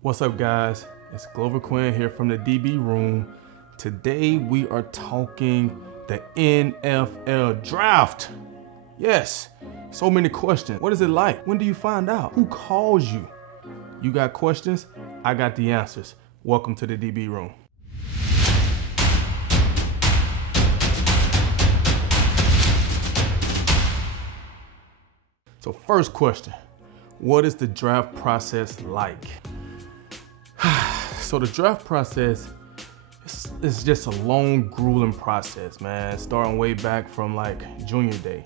What's up, guys? It's Glover Quinn here from the DB Room. Today we are talking the NFL draft. Yes, so many questions. What is it like? When do you find out? Who calls you? You got questions? I got the answers. Welcome to the DB Room. So first question, what is the draft process like? So the draft process is just a long, grueling process, man. Starting way back from like junior day.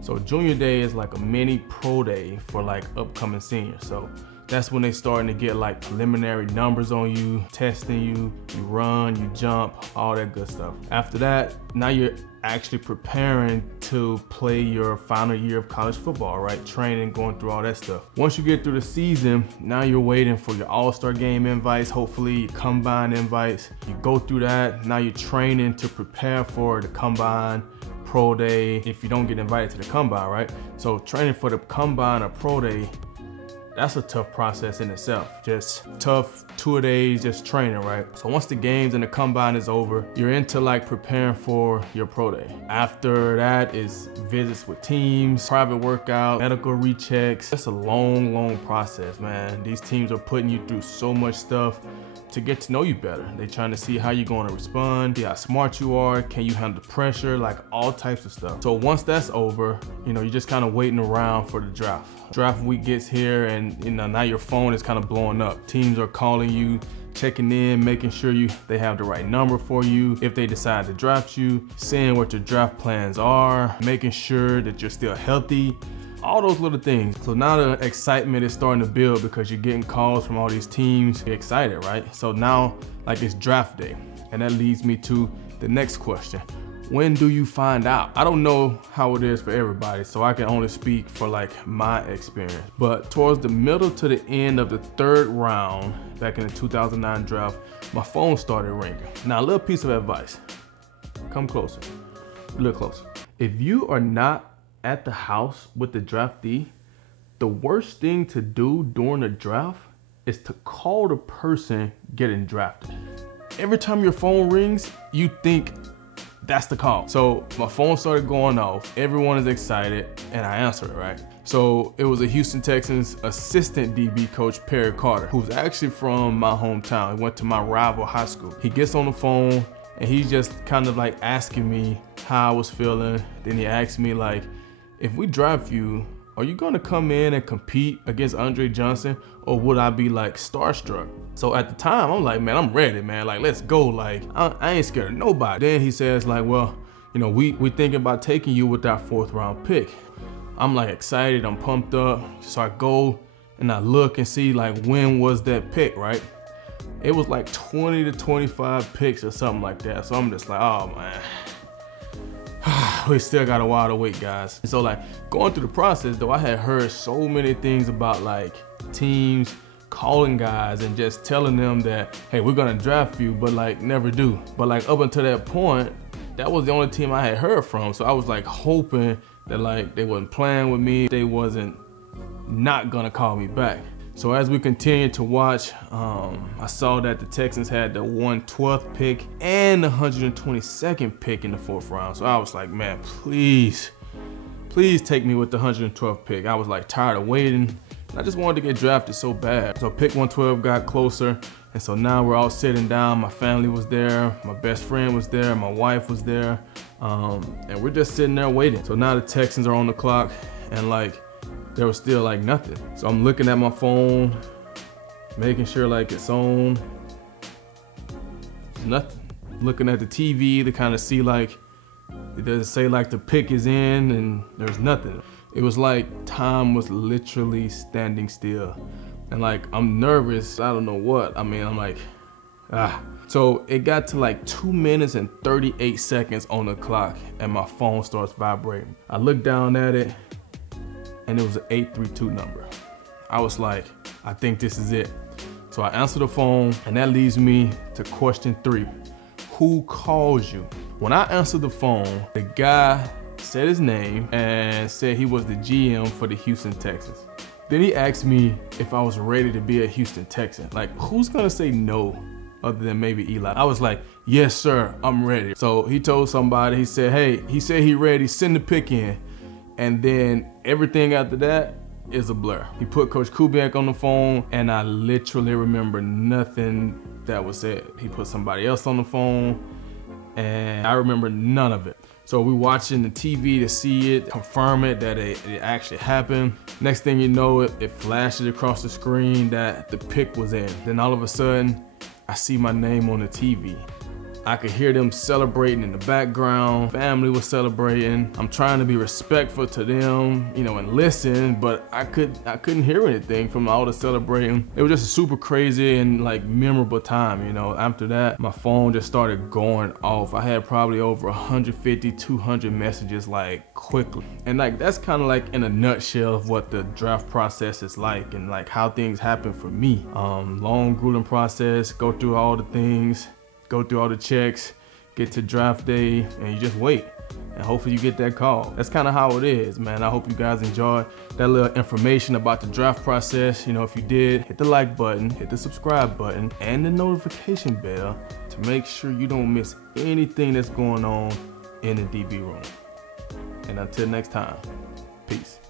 So junior day is like a mini pro day for like upcoming seniors. So that's when they starting to get like preliminary numbers on you, testing you, you run, you jump, all that good stuff. After that, now you're actually preparing to play your final year of college football, right? Training, going through all that stuff. Once you get through the season, now you're waiting for your all-star game invites, hopefully your combine invites. You go through that, now you're training to prepare for the combine, pro day, if you don't get invited to the combine, right? So training for the combine or pro day, that's a tough process in itself. Just tough 2 days, just training, right? So once the games and the combine is over, you're into like preparing for your pro day. After that is visits with teams, private workout, medical rechecks. That's a long, long process, man. These teams are putting you through so much stuff to get to know you better. They're trying to see how you're going to respond, see how smart you are, can you handle pressure, like all types of stuff. So once that's over, you know, you're just kind of waiting around for the draft. Draft week gets here and, you know, now your phone is kind of blowing up. Teams are calling you, checking in, making sure they have the right number for you. If they decide to draft you, seeing what your draft plans are, making sure that you're still healthy, all those little things. So now the excitement is starting to build because you're getting calls from all these teams. You're excited, right? So now, like, it's draft day. And that leads me to the next question. When do you find out? I don't know how it is for everybody, so I can only speak for like my experience. But towards the middle to the end of the third round, back in the 2009 draft, my phone started ringing. Now, a little piece of advice. Come closer, a little closer. If you are not at the house with the draftee, the worst thing to do during the draft is to call the person getting drafted. Every time your phone rings, you think that's the call. So my phone started going off, everyone is excited, and I answered it, right? So it was a Houston Texans assistant DB coach, Perry Carter, who's actually from my hometown. He went to my rival high school. He gets on the phone and he's just kind of like asking me how I was feeling. Then he asked me like, if we draft you, are you gonna come in and compete against Andre Johnson, or would I be like starstruck? So at the time, I'm like, man, I'm ready, man. Like, let's go. Like, I ain't scared of nobody. Then he says like, well, you know, we thinking about taking you with that 4th round pick. I'm like excited, I'm pumped up. So I go and I look and see like, when was that pick, right? It was like 20 to 25 picks or something like that. So I'm just like, oh man. We still got a while to wait, guys. So like going through the process though, I had heard so many things about like teams calling guys and just telling them that, hey, we're gonna draft you, but like never do. But like up until that point, that was the only team I had heard from. So I was like hoping that like they wasn't playing with me, they wasn't not gonna call me back. So as we continued to watch, I saw that the Texans had the 112th pick and the 122nd pick in the 4th round. So I was like, man, please take me with the 112th pick. I was like tired of waiting. I just wanted to get drafted so bad. So pick 112 got closer. And so now we're all sitting down. My family was there. My best friend was there. My wife was there. And we're just sitting there waiting. So now the Texans are on the clock and like, there was still like nothing. So I'm looking at my phone, making sure like it's on. Nothing. Looking at the TV to kind of see like, it doesn't say like the pick is in, and there's nothing. It was like time was literally standing still. And like, I'm nervous, I don't know what. I mean, I'm like, So it got to like 2 minutes and 38 seconds on the clock and my phone starts vibrating. I look down at it, and it was an 832 number. I was like, I think this is it. So I answer the phone, and that leads me to question 3. Who calls you? When I answered the phone, the guy said his name and said he was the GM for the Houston Texans. Then he asked me if I was ready to be a Houston Texan. Like, who's gonna say no other than maybe Eli? I was like, yes, sir, I'm ready. So he told somebody, he said, hey, he said he ready, send the pick in. And then everything after that is a blur. He put Coach Kubiak on the phone, and I literally remember nothing that was said. He put somebody else on the phone, and I remember none of it. So we watching the TV to see it, confirm it that it actually happened. Next thing you know, it flashes across the screen that the pick was in. Then all of a sudden, I see my name on the TV. I could hear them celebrating in the background. Family was celebrating. I'm trying to be respectful to them, you know, and listen, but I couldn't hear anything from all the celebrating. It was just a super crazy and like memorable time, you know. After that, my phone just started going off. I had probably over 150, 200 messages like quickly. And like, that's kind of like in a nutshell of what the draft process is like and like how things happen for me. Long, grueling process, go through all the things, go through all the checks, get to draft day, and you just wait. And hopefully you get that call. That's kind of how it is, man. I hope you guys enjoyed that little information about the draft process. You know, if you did, hit the like button, hit the subscribe button, and the notification bell to make sure you don't miss anything that's going on in the DB room. And until next time, peace.